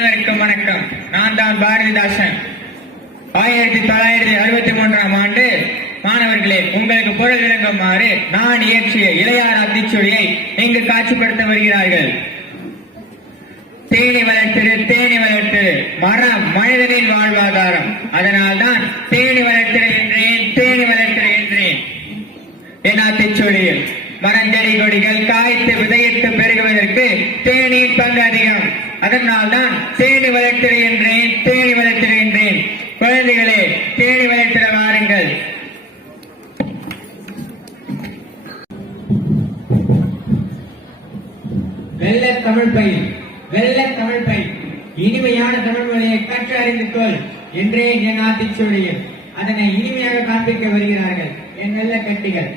அனைவருக்கும் வணக்கம். நான் தான் பாரதிதாசன். ஆயிரத்தி தொள்ளாயிரத்தி அறுபத்தி மூன்றாம் ஆண்டு மாணவர்களே உங்களுக்கு புகழ் விளங்குமாறு நான் இயற்றிய இளையார் அத்திச்சுடியை இங்கு காட்சிப்படுத்த வருகிறார்கள். தேனி வளர்த்திரு தேனி வளர்த்திரு மரம் மனிதனின் வாழ்வாதாரம். அதனால் தான் தேனி வளர்த்திரு என்றேன் தேனி வளர்த்திரு என்றேன். என் அத்திச்சுடியில் மரஞ்செடி கொடிகள் காய்த்து விதையிட்டு பெருகுவதற்கு தேனியின் பங்கு அதிகம். அதனால்தான் தேனி வளர்த்திரு என்றேன் தேனி வளர்த்திரு என்றேன். குழந்தைகளே தேனி வளர்த்திட வாருங்கள். வெள்ள தமிழ் பை வெள்ள தமிழ் பை. இனிமையான தமிழ் மொழியை கற்று அறிந்து கொள் என்றே என் ஆத்திச்சொழியில் அதனை இனிமையாக காண்பிக்க வருகிறார்கள் என் வெள்ள கட்டிகள்